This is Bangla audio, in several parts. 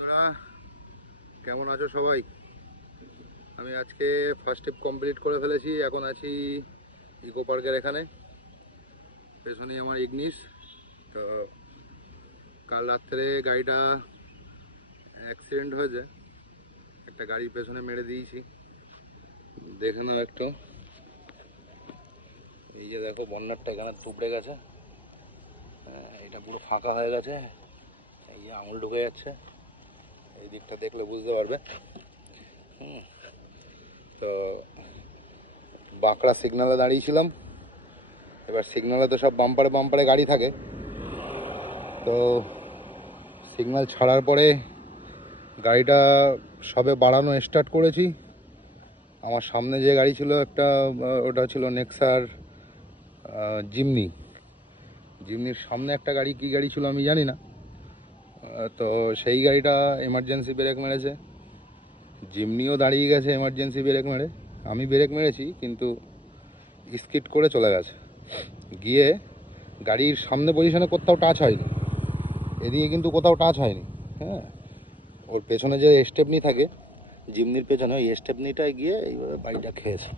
বন্ধুরা, কেমন আছো সবাই? আমি আজকে ফার্স্ট ট্রিপ কমপ্লিট করে ফেলেছি। এখন আছি ইকো পার্কের এখানে। পেছনেই আমার ইগনিস। তো কাল রাত্রে গাড়িটা অ্যাক্সিডেন্ট হয়েছে, একটা গাড়ির পেছনে মেরে দিয়েছি। দেখে নাও একটু। এই যে দেখো, বন্যারটা এখানে তুবড়ে গেছে। এটা পুরো ফাঁকা হয়ে গেছে। এই যে আঙুল ঢুকে যাচ্ছে, এই দিকটা দেখলে বুঝতে পারবে। তো বাঁকড়া সিগনালে দাঁড়িয়েছিলাম। এবার সিগনালে তো সব বাম্পারে বাম্পারে গাড়ি থাকে। তো সিগন্যাল ছাড়ার পরে গাড়িটা সবে বাড়ানো স্টার্ট করেছি। আমার সামনে যে গাড়ি ছিল একটা, ওটা ছিল নেক্সার জিমনি। জিমনির সামনে একটা গাড়ি, কী গাড়ি ছিল আমি জানি না। তো সেই গাড়িটা এমার্জেন্সি ব্রেক মেরেছে। জিমনিও দাঁড়িয়ে গেছে এমার্জেন্সি ব্রেক মেরে। আমি ব্রেক মেরেছি কিন্তু স্কিড করে চলে গেছে, গিয়ে গাড়ির সামনে পজিশনে কোথাও টাচ হয়নি, এদিকে কিন্তু কোথাও টাচ হয়নি। হ্যাঁ, ওর পেছনে যে স্টেপনি থাকে জিমনির পেছনে, ওই স্টেপনিটায় গিয়ে এইভাবে বাড়িটা খেয়েছে।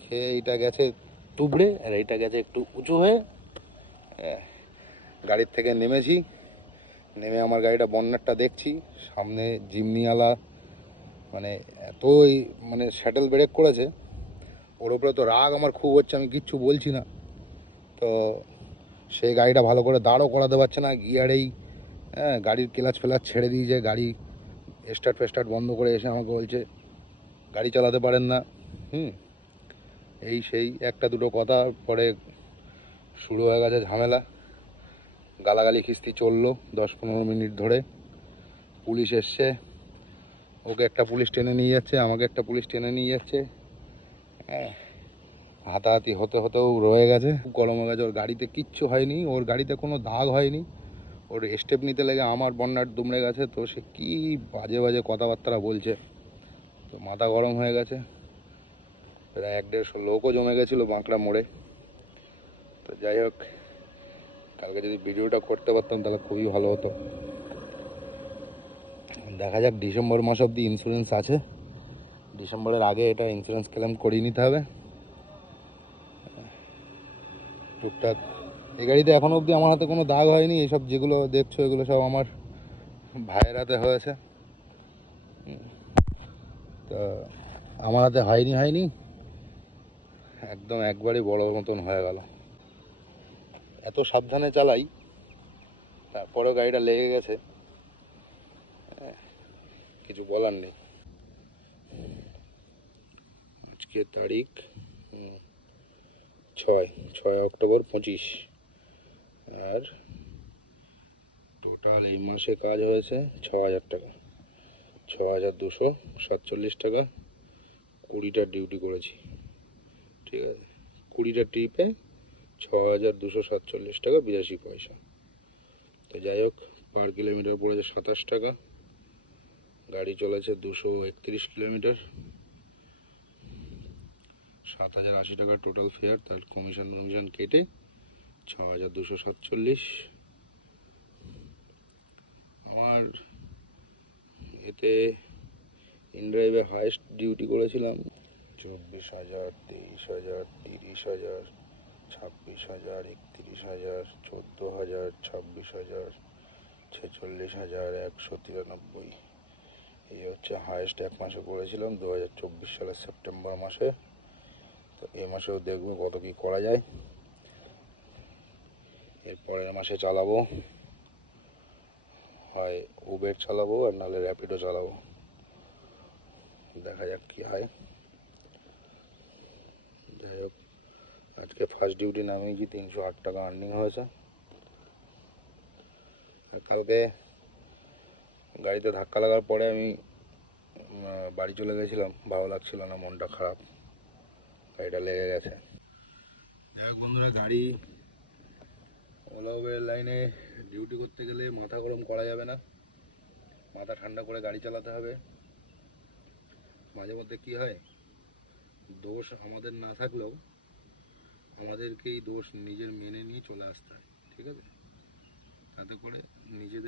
খেয়ে এইটা গেছে তুবড়ে, আর এইটা গেছে একটু উঁচু হয়ে। গাড়ির থেকে নেমেছি, নেমে আমার গাড়িটা বন্নেটটা দেখছি। সামনে জিমনিওয়ালা মানে এতই মানে শ্যাটেল ব্রেক করেছে, ওর উপরে তো রাগ আমার খুব হচ্ছে, আমি কিচ্ছু বলছি না। তো সেই গাড়িটা ভালো করে দাঁড়ও করাতে পারছে না, গিয়ারেই গাড়ির ক্লাচ ফেলাচ ছেড়ে দিয়েছে। গাড়ি স্টার্ট ফেস্টার্ট বন্ধ করে এসে আমাকে বলছে গাড়ি চালাতে পারেন না। এই সেই একটা দুটো কথা পরে শুরু হয়ে গেছে ঝামেলা। গালাগালি খিস্তি চললো 10-15 মিনিট ধরে। পুলিশ এসছে, ওকে একটা পুলিশ টেনে নিয়ে যাচ্ছে, আমাকে একটা পুলিশ টেনে নিয়ে যাচ্ছে। হাতাহাতি হতে হতেও রয়ে গেছে, গরম হয়ে গেছে। ওর গাড়িতে কিচ্ছু হয়নি, ওর গাড়িতে কোনো দাগ হয়নি। ওর স্টেপ নিতে লেগে আমার বন্যাট দুমড়ে গেছে। তো সে কী বাজে বাজে কথাবার্তা বলছে, তো মাথা গরম হয়ে গেছে। প্রায় 1-150 লোকও জমে গেছিলো বাঁকড়া মোড়ে। তো যাই হোক, কালকে যদি ভিডিওটা করতে পারতাম তাহলে খুবই ভালো হতো। দেখা যাক, ডিসেম্বর মাস অবধি ইন্স্যুরেন্স আছে। ডিসেম্বরের আগে এটা ইন্স্যুরেন্স ক্লেম করিয়ে নিতে হবে টুকটাক। এই গাড়িতে এখনও অবধি আমার হাতে কোনো দাগ হয়নি। এইসব যেগুলো দেখছো এগুলো সব আমার ভাইয়ের হাতে হয়েছে। তা আমার হাতে হয়নি একদম একবারই বড় মতন হয়ে গেল। এত সাবধানে চালাই, তারপরেও গাড়িটা লেগে গেছে, কিছু বলার নেই। আজকে তারিখ 6 অক্টোবর 25। আর টোটাল এই মাসে কাজ হয়েছে 6,000 টাকা, 6,247 টাকা। 20টা ডিউটি করেছি, ঠিক আছে। 20টা ট্রিপে 6,247 টাকা 82 পয়সা। তো যাই হোক, পার কিলোমিটার পড়েছে 27 টাকা। গাড়ি চলেছে 231 কিলোমিটার। 7,080 টাকা টোটাল ফেয়ার, তার কমিশন কেটে 6,247। আমার এতে ইনড্রাইভে হাইস্ট ডিউটি করেছিলাম 24,000, 23,000, 30,000, 26,000, 31,000, 14,000, 26,000, 46,000, 193। এই হচ্ছে হাইস্ট এক মাসে করেছিলাম 2024 সালের সেপ্টেম্বর মাসে। তো এই মাসেও দেখবো কত কি করা যায়। এর পরের মাসে চালাবো, হয় উবের চালাবো আর নাহলে র্যাপিডো চালাবো, দেখা যাক কি হয়। যাই হোক, আজকে ফার্স্ট ডিউটি নামিয়েছি, 308 টাকা আর্নিং হয়েছে। কালকে গাড়িতে ধাক্কা লাগার পরে আমি বাড়ি চলে গেছিলাম, ভালো লাগছিল না, মনটা খারাপ, গাড়িটা লেগে গেছে। যাই হোক বন্ধুরা, গাড়ি ওলা উবের লাইনে ডিউটি করতে গেলে মাথা গরম করা যাবে না, মাথা ঠান্ডা করে গাড়ি চালাতে হবে। মাঝে মধ্যে কী হয়, দোষ আমাদের না থাকলেও আমাদেরকেই দোষ নিজের মেনে নিয়ে চলে আসতে হয়, ঠিক আছে। তাতে করে নিজেদের